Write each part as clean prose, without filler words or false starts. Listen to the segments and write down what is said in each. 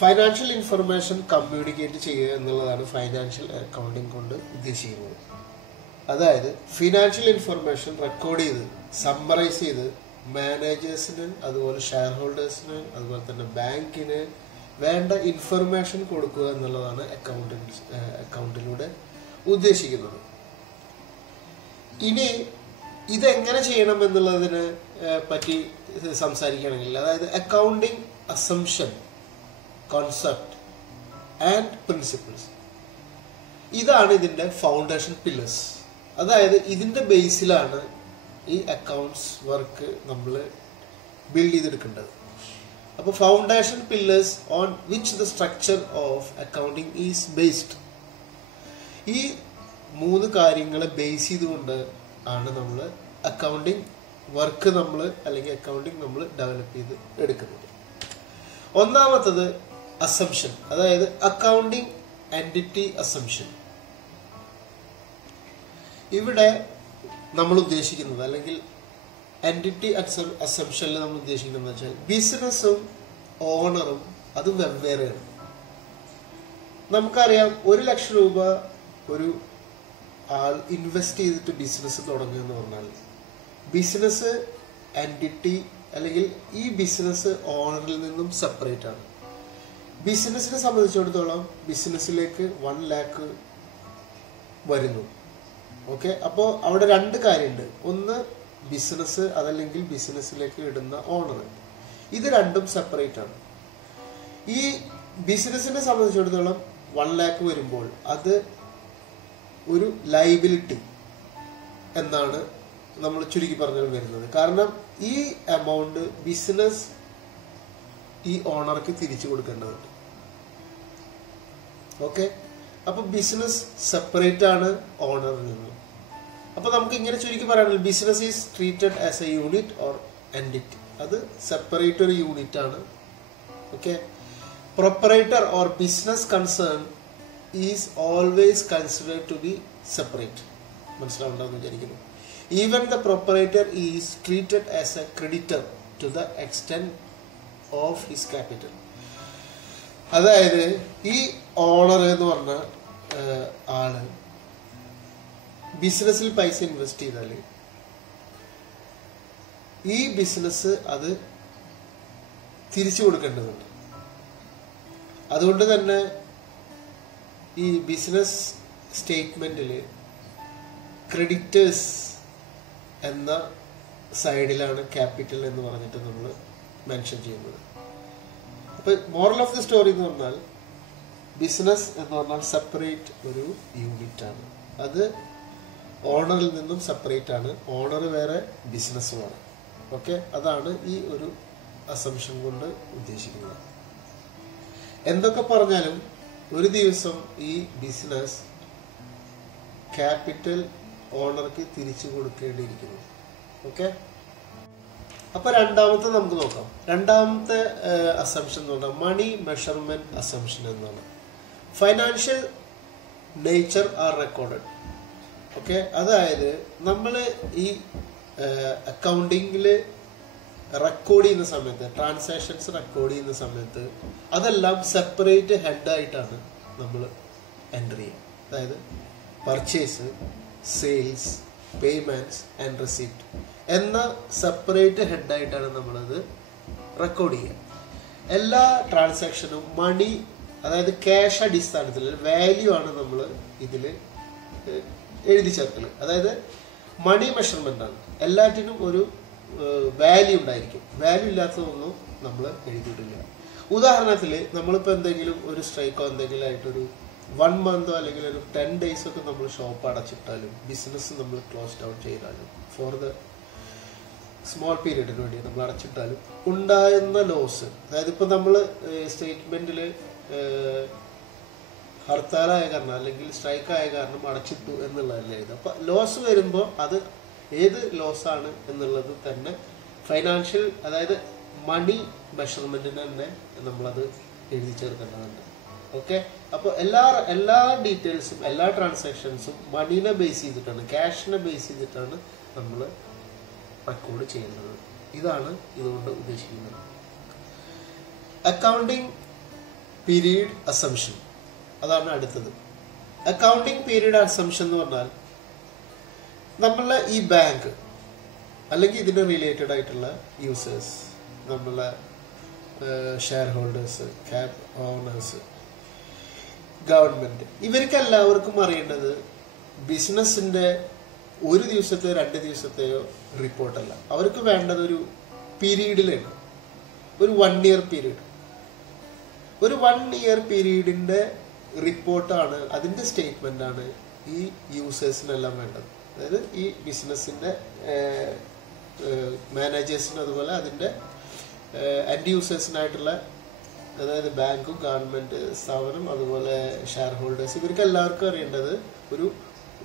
Financial information communicate ചെയ്യുക എന്നുള്ളതാണ് financial accounting കൊണ്ട് ഉദ്ദേശിക്കുന്നത്. അതായത് ഫിനാൻഷ്യൽ ഇൻഫർമേഷൻ റെക്കോർഡ് ചെയ്ത് സമ്മറൈസ് ചെയ്ത് മാനേജേഴ്സിന്, അതുപോലെ ഷെയർ ഹോൾഡേഴ്സിന്, അതുപോലെ തന്നെ ബാങ്കിന് വേണ്ട ഇൻഫർമേഷൻ കൊടുക്കുക എന്നുള്ളതാണ് അക്കൗണ്ടിലൂടെ ഉദ്ദേശിക്കുന്നത്. ഇനി ഇതെങ്ങനെ ചെയ്യണം എന്നുള്ളതിനെ പറ്റി സംസാരിക്കുകയാണെങ്കിൽ, അതായത് accounting assumption, concept and principles, ഇതാണ് ഇതിന്റെ ഫൗണ്ടേഷൻ പില്ലേഴ്സ്. അതായത് ഇതിന്റെ ബേസിലാണ് ഈ അക്കൗണ്ട്സ് വർക്ക് നമ്മൾ ബിൽഡ് ചെയ്തെടുക്കേണ്ടത്. അപ്പോൾ foundation pillars on which the structure of accounting is based. ഈ 3 കാര്യങ്ങളെ ബേസ് ചെയ്തുകൊണ്ട് ആണ് നമ്മൾ അക്കൗണ്ടിങ് വർക്ക് അല്ലെങ്കിൽ അക്കൗണ്ടിങ് നമ്മൾ ഡെവലപ്പ് ചെയ്ത് എടുക്കുന്നത്. ഒന്നാമത്തത് അസംഷൻ, അതായത് അക്കൗണ്ടിങ് എൻറ്റിറ്റി അസംഷൻ. ഇവിടെ നമ്മൾ ഉദ്ദേശിക്കുന്നത്, അല്ലെങ്കിൽ എൻറ്റിറ്റി അസംഷനിൽ നമ്മൾ ഉദ്ദേശിക്കുന്നത് വെച്ചാൽ ബിസിനസ്സും ഓണറും അത് വെവ്വേറെയാണ്. നമുക്കറിയാം 1 ലക്ഷം രൂപ ഒരു ആൾ ഇൻവെസ്റ്റ് ചെയ്തിട്ട് ബിസിനസ് തുടങ്ങുക എന്ന് പറഞ്ഞാൽ ബിസിനസ് എൻറ്റിറ്റി അല്ലെങ്കിൽ ഈ ബിസിനസ് ഓണറിൽ നിന്നും സെപ്പറേറ്റ് ആണ്. ബിസിനസിനെ സംബന്ധിച്ചിടത്തോളം ബിസിനസ്സിലേക്ക് 1 lakh വരുന്നു. ഓക്കെ, അപ്പോൾ അവിടെ 2 കാര്യമുണ്ട്. ഒന്ന് ബിസിനസ്, അതല്ലെങ്കിൽ ബിസിനസ്സിലേക്ക് ഇടുന്ന ഓണർ. ഇത് രണ്ടും സെപ്പറേറ്റ് ആണ്. ഈ ബിസിനസിനെ സംബന്ധിച്ചിടത്തോളം 1 lakh വരുമ്പോൾ അത് ഒരു ലയബിലിറ്റി എന്നാണ് നമ്മൾ ചുരുക്കി പറഞ്ഞാൽ വരുന്നത്. കാരണം ഈ എമൗണ്ട് ബിസിനസ് ഈ ഓണർക്ക് തിരിച്ചു കൊടുക്കേണ്ടതുണ്ട്. ഓക്കെ, അപ്പൊ ബിസിനസ് സെപ്പറേറ്റ് ആണ് ഓണറിൽ നിന്നും. അപ്പൊ നമുക്ക് ഇങ്ങനെ ചുരുക്കി പറയാനുള്ളത് business is treated as a unit or entity. അത് സെപ്പറേറ്റ് ഒരു യൂണിറ്റ് ആണ്. Okay, proprietor or business concern is always considered to be separate. മനസ്സിലാവുണ്ടാവുമെന്ന് വിചാരിക്കുന്നു. Even the proprietor is treated as a creditor to the extent of his capital. അതായത് ഈ owner എന്ന് പറഞ്ഞ ആള് ബിസിനസ്സിൽ പൈസ ഇൻവെസ്റ്റ് ചെയ്താൽ ഈ ബിസിനസ് അത് തിരിച്ചു കൊടുക്കേണ്ടതുണ്ട്. അതുകൊണ്ട് തന്നെ ഈ ബിസിനസ് സ്റ്റേറ്റ്മെന്റിൽ ക്രെഡിറ്റേഴ്സ് എന്ന സൈഡിലാണ് ക്യാപിറ്റൽ എന്ന് പറഞ്ഞിട്ട് നമ്മൾ മെൻഷൻ ചെയ്യുന്നത്. അപ്പൊ മോറൽ ഓഫ് ദി സ്റ്റോറി എന്ന് പറഞ്ഞാൽ ബിസിനസ് എന്ന് പറഞ്ഞാൽ സെപ്പറേറ്റ് ഒരു യൂണിറ്റ് ആണ്. അത് ഓണറിൽ നിന്നും സെപ്പറേറ്റ് ആണ്. ഓണർ വേറെ, ബിസിനസ് വേറെ. ഓക്കെ, അതാണ് ഈ ഒരു അസംഷൻ കൊണ്ട് ഉദ്ദേശിക്കുന്നത്. എന്തൊക്കെ പറഞ്ഞാലും ഒരു ദിവസം ഈ ബിസിനസ് ക്യാപിറ്റൽ ഓണർക്ക് തിരിച്ചു കൊടുക്കേണ്ടിയിരിക്കുന്നു. ഓക്കെ, അപ്പൊ രണ്ടാമത്തെ നമുക്ക് നോക്കാം. രണ്ടാമത്തെ അസംഷൻ എന്ന് പറഞ്ഞാൽ മണി മെഷർമെന്റ് അസംഷൻ എന്നാണ്. Financial nature R recorded. Okay, അതായത് നമ്മൾ ഈ അക്കൗണ്ടിങ്ങിൽ റെക്കോർഡ് ചെയ്യുന്ന സമയത്ത്, ട്രാൻസാക്ഷൻസ് റെക്കോർഡ് ചെയ്യുന്ന സമയത്ത് അതെല്ലാം സെപ്പറേറ്റ് ഹെഡായിട്ടാണ് നമ്മൾ എൻ്റർ ചെയ്യുക. അതായത് purchase, sales, payments and receipt എന്ന സെപ്പറേറ്റ് ഹെഡായിട്ടാണ് നമ്മളത് റെക്കോർഡ് ചെയ്യുക. എല്ലാ ട്രാൻസാക്ഷനും മണി, അതായത് ക്യാഷ് അടിസ്ഥാനത്തിൽ വാല്യൂ ആണ് നമ്മൾ ഇതിൽ എഴുതി ചേർക്കുന്നത്. അതായത് മണി മെഷർമെന്റ് ആണ്. എല്ലാറ്റിനും ഒരു വാല്യൂ ഉണ്ടായിരിക്കും. വാല്യൂ ഇല്ലാത്തതൊന്നും നമ്മൾ എഴുതിയിട്ടില്ല. ഉദാഹരണത്തിൽ നമ്മളിപ്പോൾ എന്തെങ്കിലും ഒരു സ്ട്രൈക്കോ എന്തെങ്കിലും ആയിട്ടൊരു 1 month അല്ലെങ്കിൽ ഒരു 10 days ഒക്കെ നമ്മൾ ഷോപ്പ് അടച്ചിട്ടാലും ബിസിനസ് നമ്മൾ ക്ലോസ് ഡൗൺ ചെയ്താലും ഫോർ ദ സ്മോൾ പീരീഡിന് വേണ്ടി നമ്മൾ അടച്ചിട്ടാലും ഉണ്ടാകുന്ന ലോസ്, അതായത് ഇപ്പം നമ്മൾ സ്റ്റേറ്റ്മെന്റിൽ ഹർത്താലായ കാരണം അല്ലെങ്കിൽ സ്ട്രൈക്ക് ആയ കാരണം അടച്ചിട്ടു എന്നുള്ളതല്ല ഇത്. അപ്പം ലോസ് വരുമ്പോൾ അത് ഏത് ലോസാണ് എന്നുള്ളത് തന്നെ ഫൈനാൻഷ്യൽ, അതായത് മണി മെഷർമെന്റിന് തന്നെ നമ്മളത് എഴുതി ചേർക്കേണ്ടതുണ്ട്. ഓക്കെ, അപ്പോൾ എല്ലാ ഡീറ്റെയിൽസും എല്ലാ ട്രാൻസാക്ഷൻസും മണീനെ ബേസ് ചെയ്തിട്ടാണ്, ക്യാഷിനെ ബേസ് ചെയ്തിട്ടാണ് നമ്മൾ റെക്കോർഡ് ചെയ്യുന്നത്. ഇതാണ് ഇതുകൊണ്ട് ഉദ്ദേശിക്കുന്നത്. അക്കൗണ്ടിങ് പീരീഡ് അസംഷൻ, അതാണ് അടുത്തത്. അക്കൗണ്ടിങ് പീരീഡ് അസംഷൻ എന്ന് പറഞ്ഞാൽ നമ്മളെ ഈ ബാങ്ക് അല്ലെങ്കിൽ ഇതിന് റിലേറ്റഡ് ആയിട്ടുള്ള യൂസേഴ്സ്, നമ്മളെ share holders, cap owners, government, ഇവർക്ക് എല്ലാവർക്കും അറിയേണ്ടത് ബിസിനസിന്റെ ഒരു ദിവസത്തെയോ 2 ദിവസത്തെയോ റിപ്പോർട്ടല്ല. അവർക്ക് വേണ്ടത് ഒരു പീരീഡിലാണ്, ഒരു 1 ഇയർ പീരീഡ്. ഒരു 1 ഇയർ പീരീഡിന്റെ റിപ്പോർട്ടാണ്, അതിന്റെ സ്റ്റേറ്റ്മെന്റ് ആണ് ഈ യൂസേഴ്സിനെല്ലാം വേണ്ടത്. അതായത് ഈ ബിസിനസിന്റെ മാനേജേഴ്സിന്, അതുപോലെ അതിന്റെ എൻഡ് യൂസേഴ്സിനായിട്ടുള്ള, അതായത് ബാങ്കും ഗവൺമെന്റ് സ്ഥാപനം അതുപോലെ ഷെയർ ഹോൾഡേഴ്സ്, ഇവർക്ക് എല്ലാവർക്കും അറിയേണ്ടത്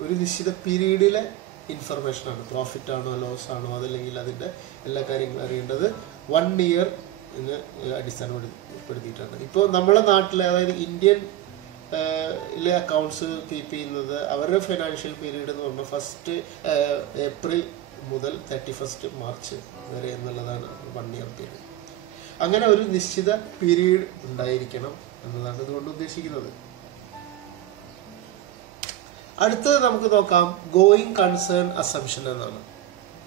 ഒരു നിശ്ചിത പീരീഡിലെ ഇൻഫർമേഷൻ ആണ്. പ്രോഫിറ്റ് ആണോ ലോസ് ആണോ, അതല്ലെങ്കിൽ അതിന്റെ എല്ലാ കാര്യങ്ങളും അറിയേണ്ടത് 1 ഇയർ അടിസ്ഥാനപ്പെടുത്തിയിട്ടാണ്. ഇപ്പോൾ നമ്മുടെ നാട്ടിലെ, അതായത് ഇന്ത്യൻ അക്കൗണ്ട്സ് കീപ്പ് ചെയ്യുന്നത്, അവരുടെ ഫൈനാൻഷ്യൽ പീരീഡ് എന്ന് പറഞ്ഞാൽ 1 ഏപ്രിൽ മുതൽ 31 മാർച്ച് വരെ എന്നുള്ളതാണ് 1 ഇയർ പീരീഡ്. അങ്ങനെ ഒരു നിശ്ചിത പീരീഡ് ഉണ്ടായിരിക്കണം എന്നതാണ് ഇതുകൊണ്ട് ഉദ്ദേശിക്കുന്നത്. അടുത്തത് നമുക്ക് നോക്കാം ഗോയിങ് കൺസേൺ അസംഷൻ എന്നാണ്.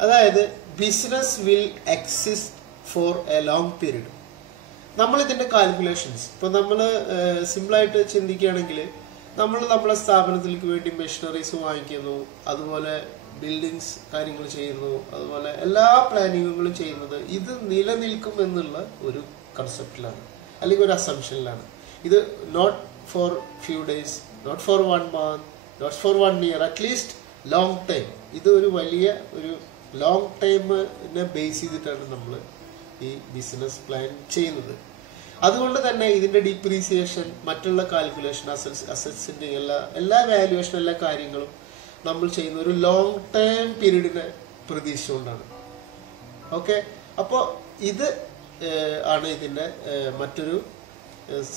അതായത് business will exist four A long period. നമ്മൾ ഇതിന്റെ കാൽക്കുലേഷൻസ് ഇപ്പൊ നമ്മൾ സിമ്പിളായിട്ട് ചിന്തിക്കുകയാണെങ്കിൽ, നമ്മൾ നമ്മളെ സ്ഥാപനത്തിലേക്ക് വേണ്ടി മെഷീനറീസ് വാങ്ങിക്കുന്നു, അതുപോലെ ബിൽഡിങ്സ് കാര്യങ്ങൾ ചെയ്യുന്നു, അതുപോലെ എല്ലാ പ്ലാനിങ്ങുകളും ചെയ്യുന്നത് ഇത് നിലനിൽക്കും എന്നുള്ള ഒരു കൺസെപ്റ്റിലാണ്, അല്ലെങ്കിൽ ഒരു അസംഷനിലാണ്. ഇത് not for few days, not for 1 month, not for 1 year, at least long time. ഇത് ഒരു വലിയ ഒരു ലോങ് ടൈമിനെ ബേസ് ചെയ്തിട്ടാണ് നമ്മൾ ഈ ബിസിനസ് പ്ലാൻ ചെയ്യുന്നത്. അതുകൊണ്ട് തന്നെ ഇതിന്റെ ഡിപ്രീസിയേഷൻ, മറ്റുള്ള കാൽക്കുലേഷൻ, അസറ്റ്സിന്റെ എല്ലാ വാല്യുവേഷൻ, എല്ലാ കാര്യങ്ങളും നമ്മൾ ചെയ്യുന്ന ഒരു ലോങ് ടൈം പീരീഡിനെ പ്രതീക്ഷിച്ചുകൊണ്ടാണ്. ഓക്കെ, അപ്പോൾ ഇത് ആണ് ഇതിന്റെ മറ്റൊരു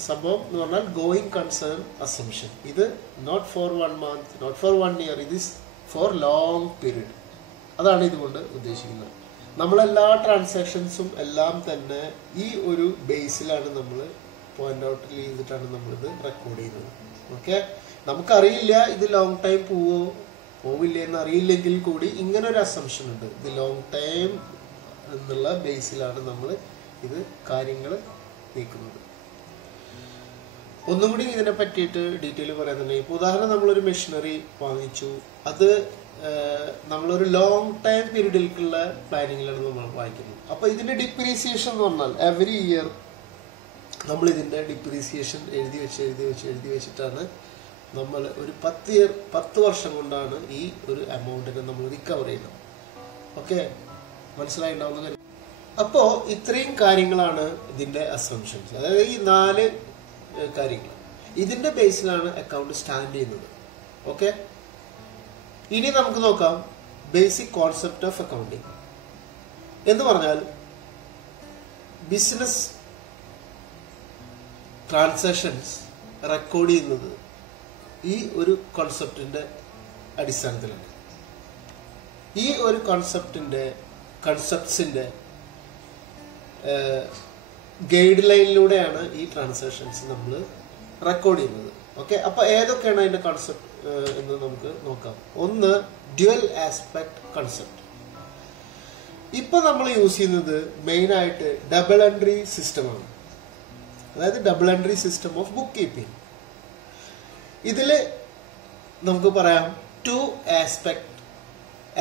സംഭവം എന്ന് പറഞ്ഞാൽ ഗോയിങ് കൺസേൺ അസംഷൻ. ഇത് not for 1 month, not for 1 year, ഇത് ഇസ് ഫോർ ലോങ് പീരീഡ്. അതാണ് ഇതുകൊണ്ട് ഉദ്ദേശിക്കുന്നത്. നമ്മളെല്ലാ ട്രാൻസാക്ഷൻസും എല്ലാം തന്നെ ഈ ഒരു ബേസിലാണ് നമ്മൾ പോയിന്റ് ഔട്ട് ചെയ്തിട്ടാണ് നമ്മളിത് റെക്കോർഡ് ചെയ്യുന്നത്. ഓക്കെ, നമുക്കറിയില്ല ഇത് ലോങ് ടൈം പോവില്ല എന്ന് അറിയില്ലെങ്കിൽ കൂടി ഇങ്ങനെ ഒരു അസംഷൻ ഉണ്ട്. ഇത് ലോങ് ടൈം എന്നുള്ള ബേസിലാണ് നമ്മൾ ഇത് കാര്യങ്ങൾ നീക്കുന്നത്. ഒന്നും കൂടി ഇതിനെ പറ്റിയിട്ട് ഡീറ്റെയിൽ പറയാന്നുണ്ടെങ്കിൽ, ഇപ്പോൾ ഉദാഹരണം നമ്മളൊരു മെഷീനറി വാങ്ങിച്ചു, അത് നമ്മളൊരു ലോങ് ടൈം പീരീഡിലേക്കുള്ള പ്ലാനിങ്ങിലാണ് നമ്മൾ വാങ്ങിക്കുന്നത്. അപ്പോൾ ഇതിന്റെ ഡിപ്രീസിയേഷൻ എന്ന് പറഞ്ഞാൽ എവറി ഇയർ നമ്മൾ ഇതിന്റെ ഡിപ്രീസിയേഷൻ എഴുതി വെച്ചിട്ടാണ് നമ്മൾ ഒരു 10 വർഷം കൊണ്ടാണ് ഈ ഒരു എമൗണ്ടിനെ നമ്മൾ റിക്കവർ ചെയ്യുന്നത്. ഓക്കെ, മനസ്സിലായിട്ടുണ്ടാവുന്ന കാര്യം. അപ്പോൾ ഇത്രയും കാര്യങ്ങളാണ് ഇതിന്റെ അസംഷൻസ്. അതായത് ഈ 4 കാര്യങ്ങൾ, ഇതിന്റെ ബേസിലാണ് അക്കൗണ്ട് സ്റ്റാൻഡ് ചെയ്യുന്നത്. ഓക്കെ, ഇനി നമുക്ക് നോക്കാം ബേസിക് കോൺസെപ്റ്റ് ഓഫ് അക്കൗണ്ടിങ് എന്ന് പറഞ്ഞാൽ ബിസിനസ് ട്രാൻസാക്ഷൻസ് റെക്കോർഡ് ചെയ്യുന്നത് ഈ ഒരു കോൺസെപ്റ്റിന്റെ അടിസ്ഥാനത്തിലാണ്. ഈ ഒരു കൺസെപ്റ്റ്സിന്റെ ഗൈഡ് ലൈനിലൂടെയാണ് ഈ ട്രാൻസാക്ഷൻസ് നമ്മൾ റെക്കോർഡ് ചെയ്യുന്നത്. ഓക്കെ, അപ്പൊ ഏതൊക്കെയാണ് അതിന്റെ കോൺസെപ്റ്റ് എന്ന് നമുക്ക് നോക്കാം. ഒന്ന്, ഡ്യുവൽ ആസ്പെക്ട് കൺസെപ്റ്റ്. ഇപ്പൊ നമ്മൾ യൂസ് ചെയ്യുന്നത് മെയിൻ ആയിട്ട് ഡബിൾ എൻട്രി സിസ്റ്റമാണ്. അതായത് double entry system of book keeping. ഇതില് നമുക്ക് പറയാം 2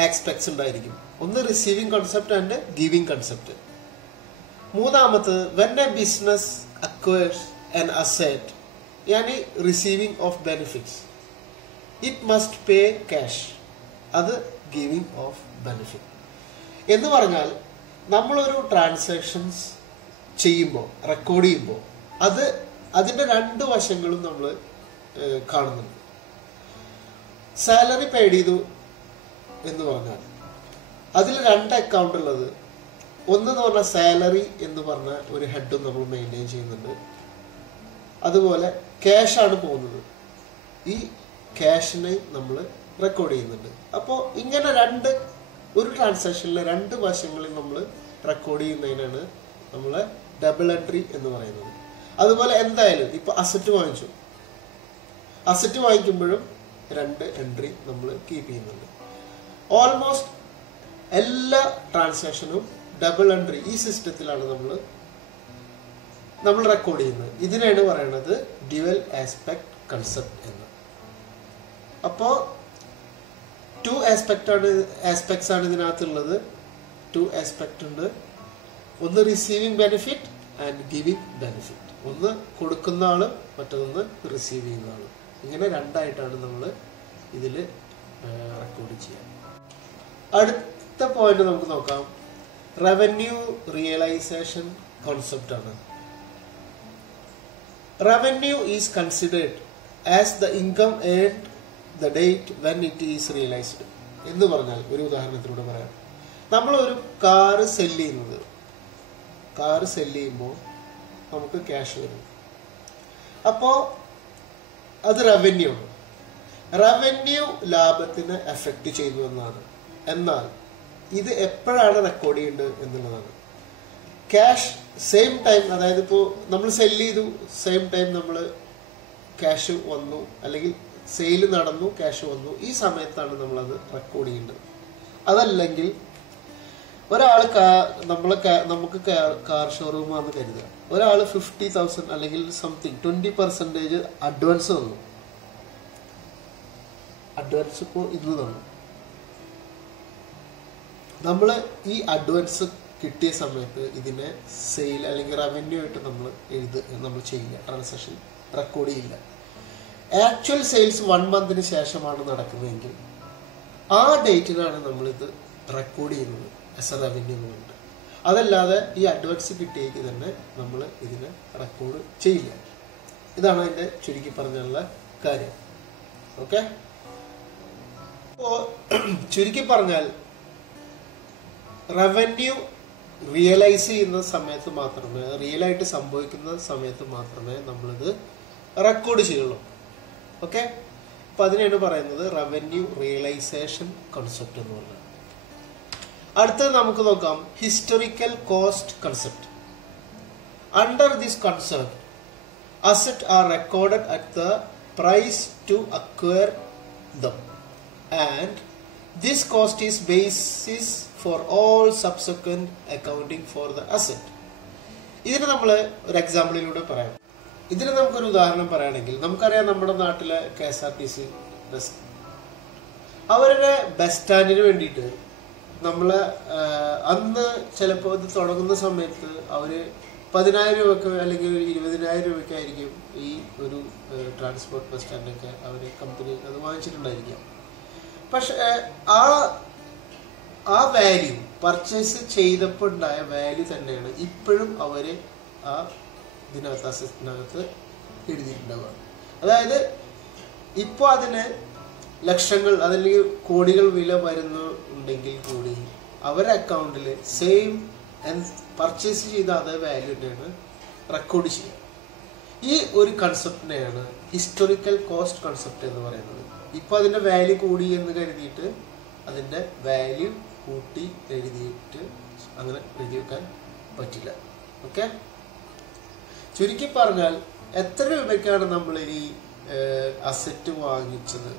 ആസ്പെക്ട്സ് ഉണ്ടായിരിക്കും. ഒന്ന് receiving concept and giving concept. മൂന്നാമത്തത് when a business acquires an asset, യാനി receiving of benefits, it must pay cash, അത് ഗിവിംഗ് ഓഫ് ബെനിഫിറ്റ്. എന്ന് പറഞ്ഞാൽ നമ്മളൊരു ട്രാൻസാക്ഷൻസ് ചെയ്യുമ്പോൾ, റെക്കോർഡ് ചെയ്യുമ്പോൾ, അതിന്റെ 2 വശങ്ങളും നമ്മൾ കാണുന്നുണ്ട്. സാലറി പെയ്ഡ് ചെയ്തു എന്ന് പറഞ്ഞാൽ അതിൽ 2 അക്കൗണ്ട് ഉള്ളത്. ഒന്നെന്ന് പറഞ്ഞാൽ സാലറി എന്ന് പറഞ്ഞ ഒരു ഹെഡും നമ്മൾ മെയിൻറ്റെയിൻ ചെയ്യുന്നുണ്ട്. അതുപോലെ ക്യാഷ് ആണ് പോകുന്നത്, ഈ ക്യാഷിനെ നമ്മൾ റെക്കോർഡ് ചെയ്യുന്നുണ്ട്. അപ്പോൾ ഇങ്ങനെ ഒരു ട്രാൻസാക്ഷനിലെ 2 വശങ്ങളിൽ നമ്മൾ റെക്കോർഡ് ചെയ്യുന്നതിനാണ് നമ്മളെ ഡബിൾ എൻട്രി എന്ന് പറയുന്നത്. അതുപോലെ എന്തായാലും ഇപ്പൊ അസറ്റ് വാങ്ങിച്ചു, അസറ്റ് വാങ്ങിക്കുമ്പോഴും 2 എൻട്രി നമ്മൾ കീപ്പ് ചെയ്യുന്നുണ്ട്. ഓൾമോസ്റ്റ് എല്ലാ ട്രാൻസാക്ഷനും ഡബിൾ എൻട്രി ഈ സിസ്റ്റത്തിലാണ് നമ്മൾ റെക്കോർഡ് ചെയ്യുന്നത്. ഇതിനാണ് പറയുന്നത് ഡ്യുവൽ ആസ്പെക്ട് കൺസെപ്റ്റ് എന്ന്. അപ്പോൾ 2 ആസ്പെക്ട്സ് ആണ് ഇതിനകത്തുള്ളത്. 2 ആസ്പെക്ട് ഉണ്ട്. ഒന്ന് receiving benefit and giving benefit. ഒന്ന് കൊടുക്കുന്ന ആള്, മറ്റൊന്ന് റിസീവ് ചെയ്യുന്ന ആള്. ഇങ്ങനെ 2 ആയിട്ടാണ് നമ്മൾ ഇതിൽ റെക്കോർഡ് ചെയ്യുക. അടുത്ത പോയിന്റ് നമുക്ക് നോക്കാം. റവന്യൂ റിയലൈസേഷൻ കോൺസെപ്റ്റ് ആണ്. Revenue is considered as the income earned the date when it is realised എന്ന് പറഞ്ഞാൽ, ഒരു ഉദാഹരണത്തിലൂടെ പറയാം. നമ്മളൊരു കാറ് സെല്ല് ചെയ്യുമ്പോൾ നമുക്ക് ക്യാഷ് വരും. അപ്പോൾ അത് റവന്യൂ ആണ്. റവന്യൂ ലാഭത്തിന് എഫക്റ്റ് ചെയ്തു എന്നാണ്. എന്നാൽ ഇത് എപ്പോഴാണ് റെക്കോർഡ് ചെയ്യേണ്ടത് എന്നുള്ളതാണ്. ക്യാഷ് സെയിം ടൈം, അതായത് ഇപ്പോൾ നമ്മൾ സെല്ല് ചെയ്തു, സെയിം ടൈം നമ്മൾ ക്യാഷ് വന്നു, അല്ലെങ്കിൽ സെയിൽ നടന്നു, ക്യാഷ് വന്നു, ഈ സമയത്താണ് നമ്മളത് റെക്കോർഡ് ചെയ്യേണ്ടത്. അതല്ലെങ്കിൽ ഒരാൾ നമുക്ക് കാർ ഷോറൂമാണെന്ന് കരുതുക. ഒരാൾ 50,000 അല്ലെങ്കിൽ സംതിങ് 20% അഡ്വാൻസ് തന്നു. അഡ്വാൻസ് ഇപ്പോൾ ഇന്ന് തന്നു. നമ്മൾ ഈ അഡ്വാൻസ് കിട്ടിയ സമയത്ത് ഇതിനെ സെയിൽ അല്ലെങ്കിൽ റവന്യൂ ആയിട്ട് നമ്മൾ ചെയ്യില്ല, ട്രാൻസാക്ഷൻ റെക്കോർഡ് ചെയ്യില്ല. ആക്ച്വൽ സെയിൽസ് 1 മന്തിന് ശേഷമാണ് നടക്കുന്നതെങ്കിൽ ആ ഡേറ്റിനാണ് നമ്മളിത് റെക്കോർഡ് ചെയ്യുന്നത് ആസ് എ റവന്യൂ എന്നുണ്ട്. അതല്ലാതെ ഈ അഡ്വാൻസ് കിട്ടിയേക്ക് തന്നെ നമ്മൾ ഇതിനെ റെക്കോർഡ് ചെയ്യില്ല. ഇതാണ് അതിൻ്റെ ചുരുക്കി പറഞ്ഞുള്ള കാര്യം. ഓക്കെ, അപ്പോൾ ചുരുക്കി പറഞ്ഞാൽ റവന്യൂ റിയലൈസ് ചെയ്യുന്ന സമയത്ത് മാത്രമേ, റിയലായിട്ട് സംഭവിക്കുന്ന സമയത്ത് മാത്രമേ നമ്മളിത് റെക്കോർഡ് ചെയ്യുള്ളൂ. ഓക്കെ, അപ്പൊ അതിനാണ് പറയുന്നത് റവന്യൂ റിയലൈസേഷൻ കോൺസെപ്റ്റ് എന്ന് പറയുന്നത്. അടുത്തത് നമുക്ക് നോക്കാം historical cost concept. Under this concept assets are recorded at the price to acquire them, and this cost is basis for all subsequent accounting for the asset. ഇതിന് നമ്മൾ ഒരു എക്സാമ്പിളിലൂടെ പറയാം. ഇതിന് നമുക്കൊരു ഉദാഹരണം പറയുകയാണെങ്കിൽ, നമുക്കറിയാം നമ്മുടെ നാട്ടിലെ KSRTC ബസ്, അവരുടെ ബസ് സ്റ്റാൻഡിന് വേണ്ടിയിട്ട് നമ്മൾ അന്ന് ചിലപ്പോൾ ഇത് തുടങ്ങുന്ന സമയത്ത് അവർ 10,000 രൂപയ്ക്ക് അല്ലെങ്കിൽ 20,000 രൂപയ്ക്കായിരിക്കും ഈ ഒരു ട്രാൻസ്പോർട്ട് ബസ് സ്റ്റാൻഡൊക്കെ അവർ കമ്പനി അത് വാങ്ങിച്ചിട്ടുണ്ടായിരിക്കാം. പക്ഷെ ആ വാല്യൂ, പർച്ചേസ് ചെയ്തപ്പോൾ ഉണ്ടായ വാല്യൂ തന്നെയാണ് ഇപ്പോഴും അവർ ആ ഇതിനകത്ത് അസറ്റിനകത്ത് എഴുതിയിട്ടുണ്ടാവുക. അതായത് ഇപ്പോൾ അതിന് ലക്ഷങ്ങൾ അതല്ലെങ്കിൽ കോടികൾ വില വരുന്നുണ്ടെങ്കിൽ കൂടി അവരുടെ അക്കൗണ്ടിൽ സെയിം പർച്ചേസ് ചെയ്ത അതേ വാല്യൂ തന്നെയാണ് റെക്കോർഡ് ചെയ്യുക. ഈ ഒരു കൺസെപ്റ്റിനെയാണ് ഹിസ്റ്റോറിക്കൽ കോസ്റ്റ് കൺസെപ്റ്റ് എന്ന് പറയുന്നത്. ഇപ്പൊ അതിന്റെ വാല്യൂ കൂടി എന്ന് കരുതിയിട്ട് അതിന്റെ വാല്യൂ കൂട്ടി എഴുതിയിട്ട് അങ്ങനെ എഴുതി വെക്കാൻ പറ്റില്ല. ഓക്കെ, ചുരുക്കി പറഞ്ഞാൽ എത്ര രൂപയ്ക്കാണ് നമ്മൾ ഈ അസറ്റ് വാങ്ങിച്ചത്,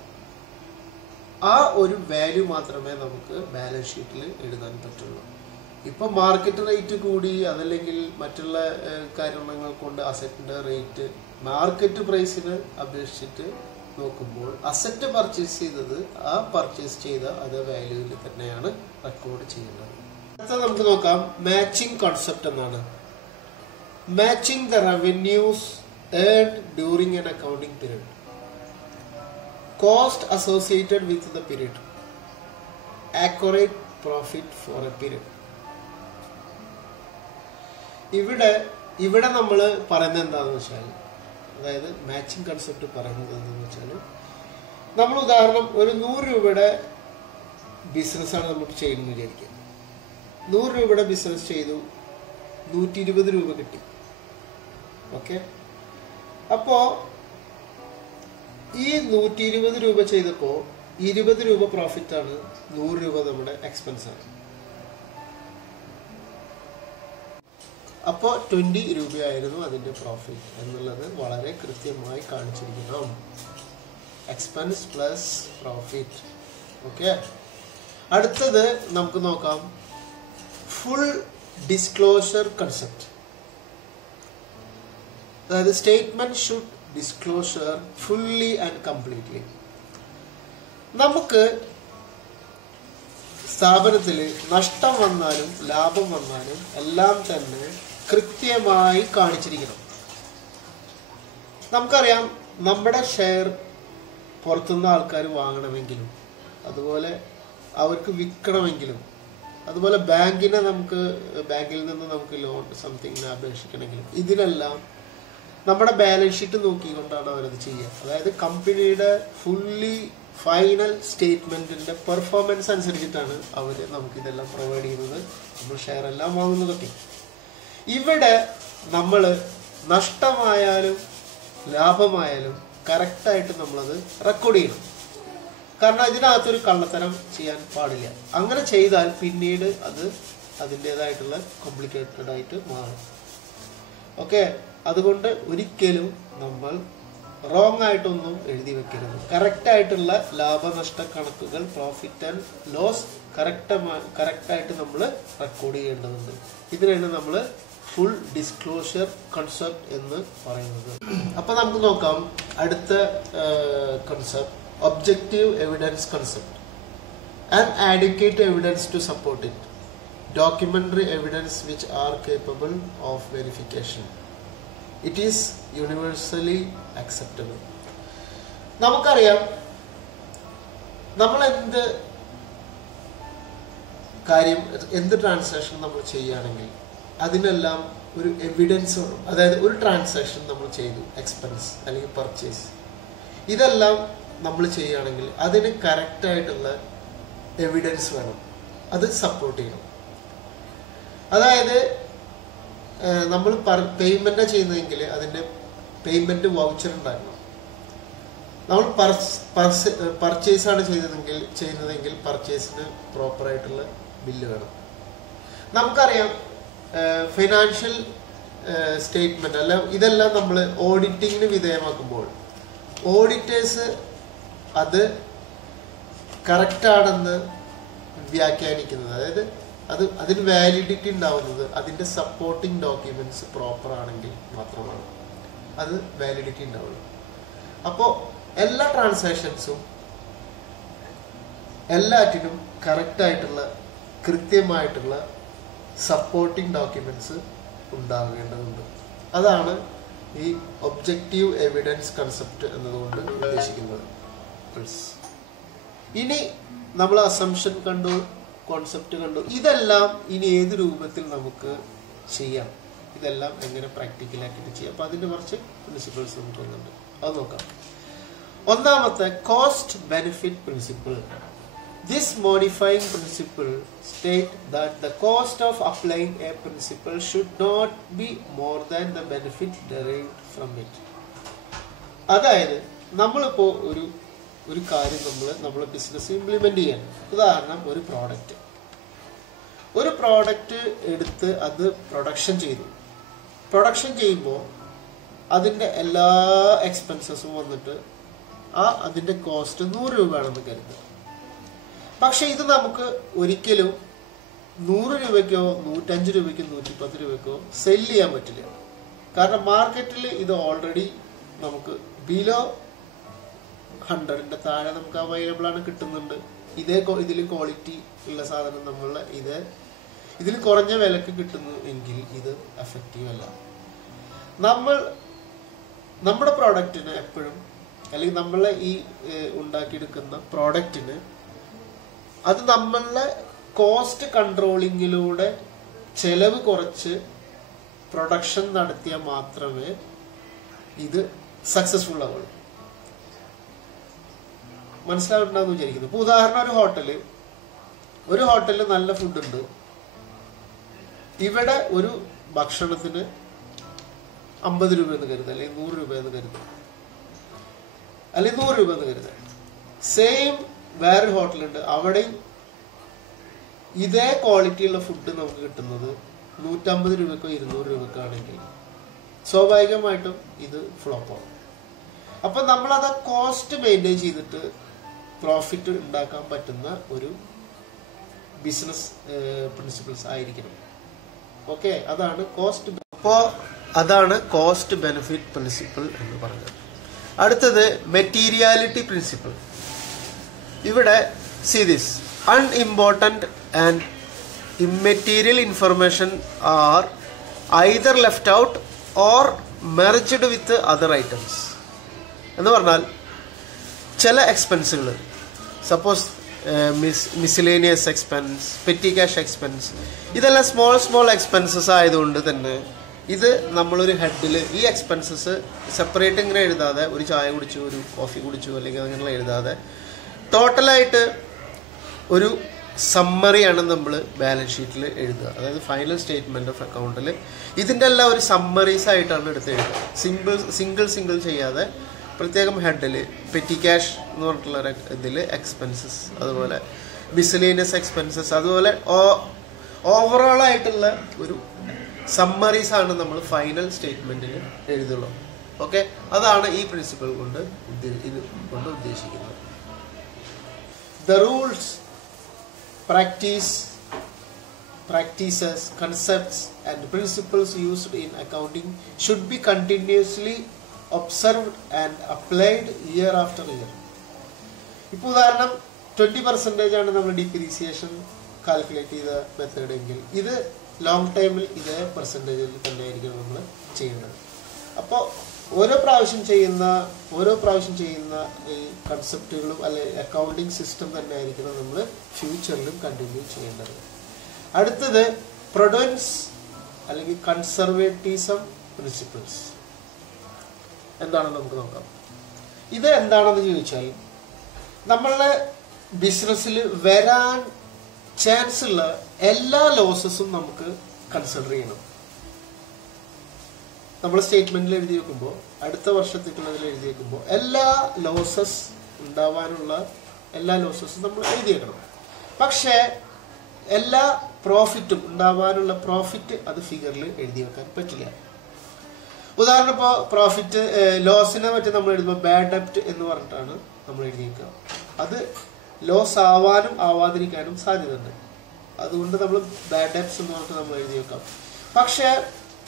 ആ ഒരു വാല്യൂ മാത്രമേ നമുക്ക് ബാലൻസ് ഷീറ്റിൽ എഴുതാൻ പറ്റുള്ളൂ. ഇപ്പൊ മാർക്കറ്റ് റേറ്റ് കൂടി അതല്ലെങ്കിൽ മറ്റുള്ള കാരണങ്ങൾ കൊണ്ട് അസറ്റിന്റെ റേറ്റ് മാർക്കറ്റ് പ്രൈസിന് അപേക്ഷിച്ചിട്ട് നോക്കുമ്പോൾ അസറ്റ് പർച്ചേസ് ചെയ്തത് ആ പർച്ചേസ് ചെയ്ത അതേ വാല്യൂവിൽ തന്നെയാണ് റെക്കോർഡ് ചെയ്യേണ്ടത്. അടുത്ത നമുക്ക് നോക്കാം മാച്ചിങ് കോൺസെപ്റ്റ് എന്നാണ്. Matching the revenues earned during an accounting period, cost associated with the period, accurate profit for A period. ഇവിടെ നമ്മൾ പറയുന്നത് എന്താണെന്ന് വെച്ചാൽ, അതായത് മാച്ചിങ് കൺസെപ്റ്റ് പറയുന്നത് എന്താണെന്ന് വെച്ചാൽ, നമ്മൾ ഉദാഹരണം ഒരു 100 രൂപയുടെ ബിസിനസ്സാണ് നമ്മൾ ചെയ്യുന്നത് വിചാരിക്കുക. 100 രൂപയുടെ ബിസിനസ് ചെയ്തു, 120 രൂപ കിട്ടി. ഓക്കെ, അപ്പോ ഈ 120 രൂപ ചെയ്തപ്പോൾ 20 രൂപ പ്രോഫിറ്റ് ആണ്, 100 രൂപ നമ്മുടെ എക്സ്പെൻസ് ആണ്. അപ്പോൾ 20 രൂപയായിരുന്നു അതിൻ്റെ പ്രോഫിറ്റ് എന്നുള്ളത് വളരെ കൃത്യമായി കാണിച്ചിരിക്കണം. Expense plus profit. ഓക്കെ, അടുത്തത് നമുക്ക് നോക്കാം ഫുൾ ഡിസ്ക്ലോഷർ കൺസെപ്റ്റ്. അതായത് statement should disclosure fully and completely. നമുക്ക് സ്ഥാപനത്തിൽ നഷ്ടം വന്നാലും ലാഭം വന്നാലും എല്ലാം തന്നെ കൃത്യമായി കാണിച്ചിരിക്കണം. നമുക്കറിയാം, നമ്മുടെ ഷെയർ പുറത്തുനിന്ന് ആൾക്കാർ വാങ്ങണമെങ്കിലും, അതുപോലെ അവർക്ക് വിൽക്കണമെങ്കിലും, അതുപോലെ ബാങ്കിൽ നിന്ന് നമുക്ക് ലോൺ സംതിങ്ങിന് അപേക്ഷിക്കണമെങ്കിലും, ഇതിനെല്ലാം നമ്മുടെ ബാലൻസ് ഷീറ്റ് നോക്കിക്കൊണ്ടാണ് അവരത് ചെയ്യുക. അതായത് കമ്പനിയുടെ ഫുള്ളി ഫൈനൽ സ്റ്റേറ്റ്മെന്റിന്റെ പെർഫോമൻസ് അനുസരിച്ചിട്ടാണ് അവർ നമുക്കിതെല്ലാം പ്രൊവൈഡ് ചെയ്യുന്നത്, നമ്മൾ ഷെയർ എല്ലാം വാങ്ങുന്നതൊക്കെ. ഇവിടെ നമ്മൾ നഷ്ടമായാലും ലാഭമായാലും കറക്റ്റായിട്ട് നമ്മളത് റെക്കോർഡ് ചെയ്യണം. കാരണം ഇതിനകത്തൊരു കള്ളത്തരം ചെയ്യാൻ പാടില്ല. അങ്ങനെ ചെയ്താൽ പിന്നീട് അത് അതിൻ്റെതായിട്ടുള്ള കോംപ്ലിക്കേറ്റഡ് ആയിട്ട് മാറും. ഓക്കെ, അതുകൊണ്ട് ഒരിക്കലും നമ്മൾ റോങ് ആയിട്ടൊന്നും എഴുതി വെക്കരുത്. കറക്റ്റായിട്ടുള്ള ലാഭനഷ്ട കണക്കുകൾ, പ്രോഫിറ്റ് ആൻഡ് ലോസ് കറക്റ്റായിട്ട് നമ്മൾ റെക്കോർഡ് ചെയ്യേണ്ടതുണ്ട്. ഇതിനാണ് നമ്മൾ ഫുൾ ഡിസ്ക്ലോഷർ കൺസെപ്റ്റ് എന്ന് പറയുന്നത്. അപ്പോൾ നമുക്ക് നോക്കാം അടുത്ത concept, objective evidence concept. And advocate evidence to support it. Documentary evidence which are capable of verification. It is universally acceptable. നമുക്കറിയാം, നമ്മൾ എന്ത് ട്രാൻസാക്ഷൻ നമ്മൾ ചെയ്യുകയാണെങ്കിൽ അതിനെല്ലാം ഒരു എവിഡൻസ് വേണം. അതായത് ഒരു ട്രാൻസാക്ഷൻ നമ്മൾ ചെയ്തു, എക്സ്പെൻസ് അല്ലെങ്കിൽ പർച്ചേസ്, ഇതെല്ലാം നമ്മൾ ചെയ്യുകയാണെങ്കിൽ അതിന് കറക്റ്റായിട്ടുള്ള എവിഡൻസ് വേണം, അത് സപ്പോർട്ട് ചെയ്യണം. അതായത് നമ്മൾ പേയ്മെന്റ് ചെയ്യുന്നതെങ്കിൽ അതിൻ്റെ പേയ്മെന്റ് വൗച്ചർ ഉണ്ടാക്കണം. നമ്മൾ പർച്ചേസ് ആണ് ചെയ്യുന്നതെങ്കിൽ പർച്ചേസിന് പ്രോപ്പറായിട്ടുള്ള ബില്ല് വേണം. നമുക്കറിയാം, ഫിനാൻഷ്യൽ സ്റ്റേറ്റ്മെന്റ് അല്ല ഇതെല്ലാം നമ്മൾ ഓഡിറ്റിങ്ങിന് വിധേയമാക്കുമ്പോൾ ഓഡിറ്റേഴ്സ് അത് കറക്റ്റാണെന്ന് വ്യാഖ്യാനിക്കുന്നത്, അതായത് അതിന് വാലിഡിറ്റി ഉണ്ടാവുന്നത് അതിൻ്റെ സപ്പോർട്ടിംഗ് ഡോക്യുമെന്റ്സ് പ്രോപ്പർ ആണെങ്കിൽ മാത്രമാണ് അത് വാലിഡിറ്റി ഉണ്ടാവുള്ളൂ. അപ്പോൾ എല്ലാ ട്രാൻസാക്ഷൻസും എല്ലാറ്റിനും കറക്റ്റായിട്ടുള്ള കൃത്യമായിട്ടുള്ള സപ്പോർട്ടിംഗ് ഡോക്യുമെന്റ്സ് ഉണ്ടാകേണ്ടതുണ്ട്. അതാണ് ഈ ഒബ്ജക്റ്റീവ് എവിഡൻസ് കൺസെപ്റ്റ് എന്നതുകൊണ്ട് ഉദ്ദേശിക്കുന്നത്. ഇനി നമ്മൾ അസംഷൻ കണ്ടു, കോൺസെപ്റ്റ് കണ്ടു. ഇതെല്ലാം ഇനി ഏത് രൂപത്തിൽ നമുക്ക് ചെയ്യാം, ഇതെല്ലാം എങ്ങനെ പ്രാക്ടിക്കലാക്കിയിട്ട് ചെയ്യാം. അപ്പൊ അതിന്റെ കുറച്ച് പ്രിൻസിപ്പിൾസ് നമുക്ക് വന്നിട്ടുണ്ട്, അത് നോക്കാം. ഒന്നാമത്തെ, cost benefit principle. This modifying principle state that the cost of applying a principle should not be more than the benefit derived from it. അതായത് നമ്മളിപ്പോ ഒരു കാര്യം നമ്മൾ ബിസിനസ് ഇംപ്ലിമെന്റ് ചെയ്യാൻ, ഉദാഹരണം ഒരു പ്രോഡക്റ്റ് എടുത്ത് അത് പ്രൊഡക്ഷൻ ചെയ്യുമ്പോൾ അതിൻ്റെ എല്ലാ എക്സ്പെൻസസും വന്നിട്ട് അതിൻ്റെ കോസ്റ്റ് 100 രൂപയാണെന്ന് കരുതുക. പക്ഷെ ഇത് നമുക്ക് ഒരിക്കലും 100 രൂപയ്ക്കോ 105 രൂപയ്ക്കോ 110 രൂപയ്ക്കോ സെല് ചെയ്യാൻ പറ്റില്ല. കാരണം മാർക്കറ്റിൽ ഇത് ഓൾറെഡി നമുക്ക് ബിലോ 100ന്റെ താഴെ നമുക്ക് അവൈലബിൾ ആണ്, കിട്ടുന്നുണ്ട്. ഇതിൽ ക്വാളിറ്റി ഉള്ള സാധനം ഇതിൽ കുറഞ്ഞ വിലക്ക് കിട്ടുന്നു എങ്കിൽ ഇത് എഫക്റ്റീവ് അല്ല. നമ്മുടെ പ്രോഡക്റ്റിന് എപ്പോഴും, അല്ലെങ്കിൽ നമ്മളെ ഈ ഉണ്ടാക്കിയെടുക്കുന്ന പ്രോഡക്റ്റിന് അത് നമ്മളുടെ കോസ്റ്റ് കൺട്രോളിങ്ങിലൂടെ ചെലവ് കുറച്ച് പ്രൊഡക്ഷൻ നടത്തിയാൽ മാത്രമേ ഇത് സക്സസ്ഫുൾ ആവുള്ളൂ. മനസ്സിലാവുന്നുണ്ടാന്ന് വിചാരിക്കുന്നു. ഇപ്പൊ ഉദാഹരണം, ഒരു ഹോട്ടലിൽ നല്ല ഫുഡ് ഉണ്ട്. ഇവിടെ ഒരു ഭക്ഷണത്തിന് 50 രൂപ എന്ന് കരുതുക, അല്ലെങ്കിൽ 100 രൂപ എന്ന് കരുതുക, അല്ലെങ്കിൽ 100 രൂപ എന്ന് കരുതുക. സെയിം വേറൊരു ഹോട്ടലുണ്ട്, അവിടെയും ഇതേ ക്വാളിറ്റിയുള്ള ഫുഡ് നമുക്ക് കിട്ടുന്നത് 150 രൂപക്കോ 200 രൂപക്കോ ആണെങ്കിൽ സ്വാഭാവികമായിട്ടും ഇത് ഫ്ലോപ്പ് ആവും. അപ്പം നമ്മളത് കോസ്റ്റ് മെയിൻറ്റെയിൻ ചെയ്തിട്ട് പ്രോഫിറ്റ് ഉണ്ടാക്കാൻ പറ്റുന്ന ഒരു ബിസിനസ് പ്രിൻസിപ്പിൾസ് ആയിരിക്കണം. ഓക്കെ, അതാണ് കോസ്റ്റ്. അപ്പോൾ അതാണ് കോസ്റ്റ് ബെനിഫിറ്റ് പ്രിൻസിപ്പിൾ എന്ന് പറഞ്ഞത്. അടുത്തത് മെറ്റീരിയാലിറ്റി പ്രിൻസിപ്പിൾ. ഇവിടെ see this, unimportant and immaterial information are either left out or merged with other items. എന്ന് പറഞ്ഞാൽ ചില എക്സ്പെൻസുകൾ, suppose miscellaneous expense, petty cash expense, ഇതെല്ലാം സ്മോൾ എക്സ്പെൻസസ് ആയതുകൊണ്ട് തന്നെ ഇത് നമ്മളൊരു ഹെഡിൽ ഈ എക്സ്പെൻസസ് സെപ്പറേറ്റ് ഇങ്ങനെ എഴുതാതെ, ഒരു ചായ കുടിച്ചു, ഒരു കോഫി കുടിച്ചു, അല്ലെങ്കിൽ അങ്ങനെ എഴുതാതെ ടോട്ടലായിട്ട് ഒരു സമ്മറിയാണ് നമ്മൾ ബാലൻസ് ഷീറ്റിൽ എഴുതുക. അതായത് ഫൈനൽ സ്റ്റേറ്റ്മെൻറ്റ് ഓഫ് അക്കൗണ്ടിൽ ഇതിൻ്റെ എല്ലാം ഒരു സമ്മറീസ് ആയിട്ടാണ് എടുത്ത് എഴുതുക. സിംഗിൾ ചെയ്യാതെ പ്രത്യേകം ഹെഡിൽ പെറ്റി ക്യാഷ് എന്ന് പറഞ്ഞിട്ടുള്ള ഇതിൽ എക്സ്പെൻസസ്, അതുപോലെ മിസ്ലേനിയസ് എക്സ്പെൻസസ്, അതുപോലെ ഓവറോൾ ആയിട്ടുള്ള ഒരു സമ്മറീസ് ആണ് നമ്മൾ ഫൈനൽ സ്റ്റേറ്റ്മെൻറ്റിൽ എഴുതുള്ളൂ. ഓക്കെ, അതാണ് ഈ പ്രിൻസിപ്പിൾ കൊണ്ട് ഉദ്ദേശിക്കുന്നത്. The rules, practices, concepts and principles used in accounting should be continuously observed and applied year after year. ഇപ്പോൾ ഉദാഹരണം 20% ആണ് നമ്മൾ ഡിപ്രീസിയേഷൻ കാൽക്കുലേറ്റ് ചെയ്ത മെത്തേഡ് എങ്കിൽ ഇത് ലോങ് ടൈമിൽ ഇതേ പെർസെൻറ്റേജിൽ തന്നെ ആയിരിക്കും നമ്മൾ ചെയ്യേണ്ടത്. അപ്പോൾ ഓരോ പ്രാവശ്യം ചെയ്യുന്ന ഈ കൺസെപ്റ്റുകളും അല്ലെങ്കിൽ അക്കൗണ്ടിങ് സിസ്റ്റം തന്നെ ആയിരിക്കണം നമ്മൾ ഫ്യൂച്ചറിലും കണ്ടിന്യൂ ചെയ്യേണ്ടത്. അടുത്തത് പ്രൊഡൻസ് അല്ലെങ്കിൽ കൺസർവേറ്റീസം പ്രിൻസിപ്പിൾസ് എന്താണെന്ന് നമുക്ക് നോക്കാം. ഇത് എന്താണെന്ന് ചോദിച്ചാൽ നമ്മളുടെ ബിസിനസ്സിൽ വരാൻ ചാൻസ് ഉള്ള എല്ലാ ലോസസും നമുക്ക് കൺസിഡർ ചെയ്യണം. നമ്മൾ സ്റ്റേറ്റ്മെന്റിൽ എഴുതി വെക്കുമ്പോൾ, അടുത്ത വർഷത്തേക്കുള്ളതിൽ എഴുതി വെക്കുമ്പോൾ എല്ലാ ലോസസും നമ്മൾ എഴുതി വെക്കണം. പക്ഷേ എല്ലാ പ്രോഫിറ്റും ഉണ്ടാവാനുള്ള പ്രോഫിറ്റ് അത് ഫിഗറിൽ എഴുതി വെക്കാൻ പറ്റില്ല. ഉദാഹരണം ഇപ്പോൾ പ്രോഫിറ്റ് ലോസിനെ പറ്റി നമ്മൾ എഴുതുമ്പോൾ ബാഡ് ഡെപ്റ്റ് എന്ന് പറഞ്ഞിട്ടാണ് നമ്മൾ എഴുതി വെക്കുക. അത് ലോസ് ആവാനും ആവാതിരിക്കാനും സാധ്യതയുണ്ട്. അതുകൊണ്ട് നമ്മൾ ബാഡ് ഡെപ്റ്റ്സ് എന്ന് പറഞ്ഞിട്ട് നമ്മൾ എഴുതി വെക്കാം. പക്ഷേ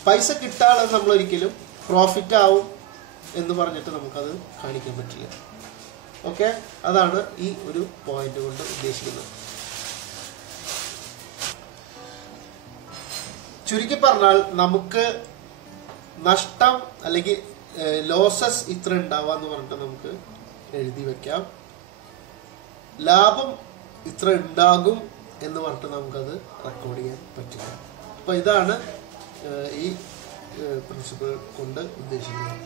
പൈസ കിട്ടാതെ നമ്മൾ ഒരിക്കലും പ്രോഫിറ്റ് ആവും എന്ന് പറഞ്ഞിട്ട് നമുക്കത് കാണിക്കാൻ പറ്റില്ല. ഓക്കെ, അതാണ് ഈ ഒരു പോയിന്റ് കൊണ്ട് ഉദ്ദേശിക്കുന്നത്. ചുരുക്കി പറഞ്ഞാൽ നമുക്ക് നഷ്ടം അല്ലെങ്കിൽ ലോസസ് ഇത്ര ഉണ്ടാവാന്ന് പറഞ്ഞിട്ട് നമുക്ക് എഴുതി വെക്കാം. ലാഭം ഇത്ര ഉണ്ടാകും എന്ന് പറഞ്ഞിട്ട് നമുക്കത് റെക്കോർഡ് ചെയ്യാൻ പറ്റില്ല. അപ്പോൾ ഇതാണ് ഈ പ്രിൻസിപ്പിൾ കൊണ്ട് ഉദ്ദേശിക്കുന്നത്.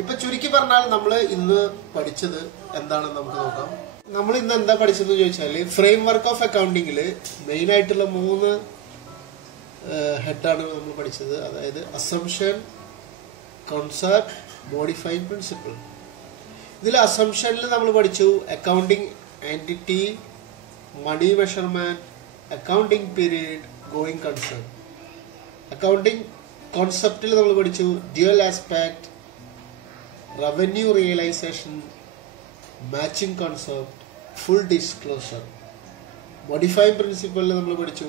ഇപ്പൊ ചുരുക്കി പറഞ്ഞാൽ നമ്മൾ ഇന്ന് പഠിച്ചത് എന്താണെന്ന് നമുക്ക് നോക്കാം. നമ്മൾ ഇന്ന് എന്താ പഠിച്ചതെന്ന് ചോദിച്ചാൽ ഫ്രെയിം വർക്ക് ഓഫ് അക്കൗണ്ടിങ്ങിൽ മെയിൻ ആയിട്ടുള്ള 3 ഹെഡാണ് നമ്മൾ പഠിച്ചത്. അതായത് അസംഷൻ, കോൺസെപ്റ്റ്, മോഡിഫൈങ് പ്രിൻസിപ്പിൾ. ഇതിൽ അസംഷനിൽ നമ്മൾ പഠിച്ചു accounting entity, money measurement, accounting period, going concern. Accounting കോൺസെപ്റ്റിൽ നമ്മൾ പഠിച്ചു dual aspect, revenue realisation, matching concept, full disclosure. Modifying പ്രിൻസിപ്പിളിൽ നമ്മൾ പഠിച്ചു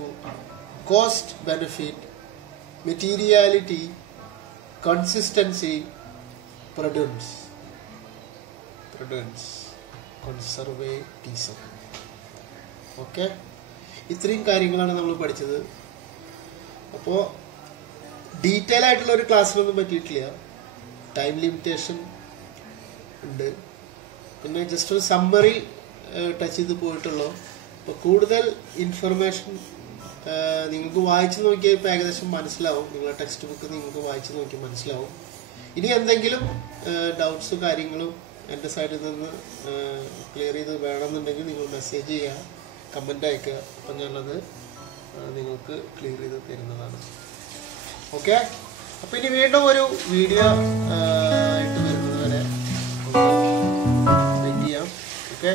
cost benefit, materiality, consistency, prudence, conservatism. Okay, ഇത്രയും കാര്യങ്ങളാണ് നമ്മൾ പഠിച്ചത്. അപ്പോൾ ഡീറ്റെയിൽ ആയിട്ടുള്ള ഒരു ക്ലാസ്സിലൊന്നും പറ്റിയിട്ടില്ല, ടൈം ലിമിറ്റേഷൻ ഉണ്ട്. പിന്നെ ജസ്റ്റ് ഒരു സമ്മറി ടച്ച് ചെയ്ത് പോയിട്ടുള്ളൂ. അപ്പോൾ കൂടുതൽ ഇൻഫർമേഷൻ നിങ്ങൾക്ക് വായിച്ചു നോക്കിയാൽ ഇപ്പോൾ ഏകദേശം മനസ്സിലാവും. നിങ്ങളുടെ ടെക്സ്റ്റ് ബുക്ക് നിങ്ങൾക്ക് വായിച്ചു നോക്കിയാൽ മനസ്സിലാവും. ഇനി എന്തെങ്കിലും ഡൗട്ട്സും കാര്യങ്ങളും എൻ്റെ സൈഡിൽ നിന്ന് ക്ലിയർ ചെയ്ത് വേണമെന്നുണ്ടെങ്കിൽ നിങ്ങൾ മെസ്സേജ് ചെയ്യുക, കമൻ്റ് അയക്കുക. അപ്പം ഞാനത് നിങ്ങൾക്ക് ക്ലിയർ ചെയ്ത് തരുന്നതാണ്. ഓക്കെ, അപ്പം ഇനി വീണ്ടും ഒരു വീഡിയോ ആയിട്ട് വരുന്നത് വരെ വെയിറ്റ് ചെയ്യാം. ഓക്കെ.